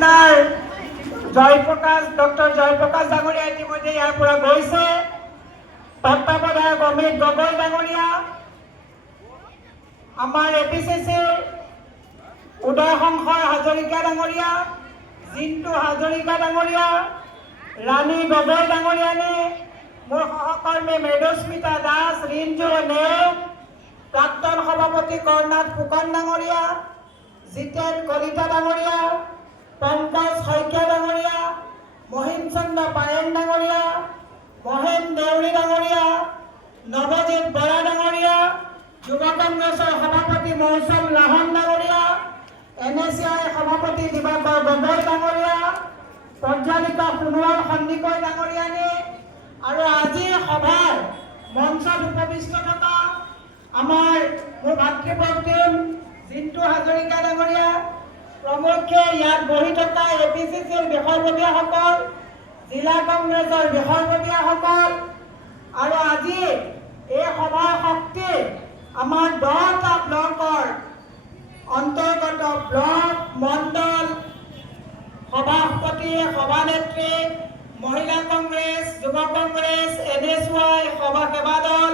আপোনাৰ জয়প্ৰকাশ ডক্টৰ জয়প্ৰকাশ ডাঙৰীয়া ইতিমধ্যে ইয়াৰ পৰা গৈছে। তত্ত্বাৱধায়ক অমিত গগৈ ডাঙৰীয়া, আমাৰ APCCৰ উদয় শংকৰ হাজৰিকা ডাঙৰীয়া, জিন্তু হাজৰিকা ডাঙৰীয়া, ৰাণী গগৈ ডাঙৰীয়ানী, মোৰ সহকৰ্মী মেধস্মিতা দাস, ৰিঞ্জু নেওগ, প্ৰাক্তন সভাপতি কৰ্ণাট ফুকন ডাঙৰীয়া, জিতেন কলিতা ডাঙৰীয়া, পংকজ শইকীয়া ডাঙৰীয়া, মহিম চন্দ্ৰ পায়েং ডাঙৰীয়া, মহেন দেউৰী ডাঙৰীয়া, নৱজিৎ বৰা ডাঙৰীয়া, যুৱ কংগ্ৰেছৰ সভাপতি মৌচম লাহন ডাঙৰীয়া, NSCI সভাপতি দিবাকৰ গগৈ ডাঙৰীয়া, পঞ্চালিকা সোণোৱাল সন্দিকৈ ডাঙৰীয়ানী, আৰু আজিৰ সভাৰ মঞ্চত উপবিষ্ট থকা আমাৰ মোৰ ভাতৃপ্ৰতিম জিন্তু হাজৰিকা ডাঙৰীয়া, প্ৰমুখ্যে ইয়াত বহি থকা APCCৰ বিষয়ববীয়াসকল, জিলা কংগ্ৰেছৰ বিষয়ববীয়াসকল, আৰু আজি এই সভাৰ শক্তি আমাৰ 10টা ব্লকৰ অন্তৰ্গত ব্লক, মণ্ডল, সভাপতি, সভানেত্ৰী, মহিলা কংগ্ৰেছ, যুৱ কংগ্ৰেছ, NSY, সভা সেৱা দল,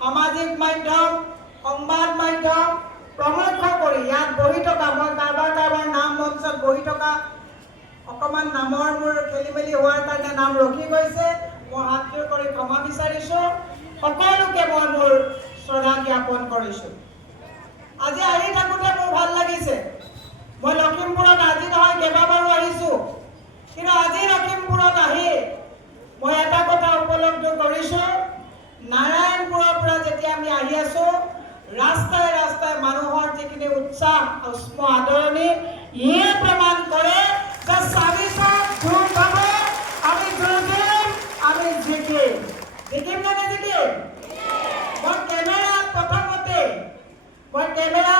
সামাজিক মাধ্যম, সংবাদ মাধ্যম প্ৰমুখ কৰি ইয়াত বহি থকা, মই কাৰোবাৰ নাম মঞ্চত বহি থকা অকণমান নামৰ মোৰ খেলি মেলি হোৱাৰ কাৰণে নাম ৰখি গৈছে, মই হাতযোৰ কৰি ক্ষমা বিচাৰিছোঁ। সকলোকে মই মোৰ শ্ৰদ্ধা জ্ঞাপন কৰিছোঁ। আজি আহি থাকোঁতে মোৰ ভাল লাগিছে। মই লখিমপুৰত আজি নহয় কেইবাবাৰো আহিছোঁ, কিন্তু আজি লখিমপুৰত আহি মই এটা কথা উপলব্ধি কৰিছোঁ, নাৰায়ণপুৰৰ পৰা যেতিয়া আমি আহি আছোঁ, ৰাস্তাই ৰাস্তাই মানুহৰ যিখিনি উৎসাহ, উষ্ম আদৰণি, ইয়ে প্ৰমাণ কৰে যে চাবিচাক জোৰ পাব, আমি যুঁজিম, আমি জিকিম। জিকিম নে নিজিকিম? মই কেমেৰাত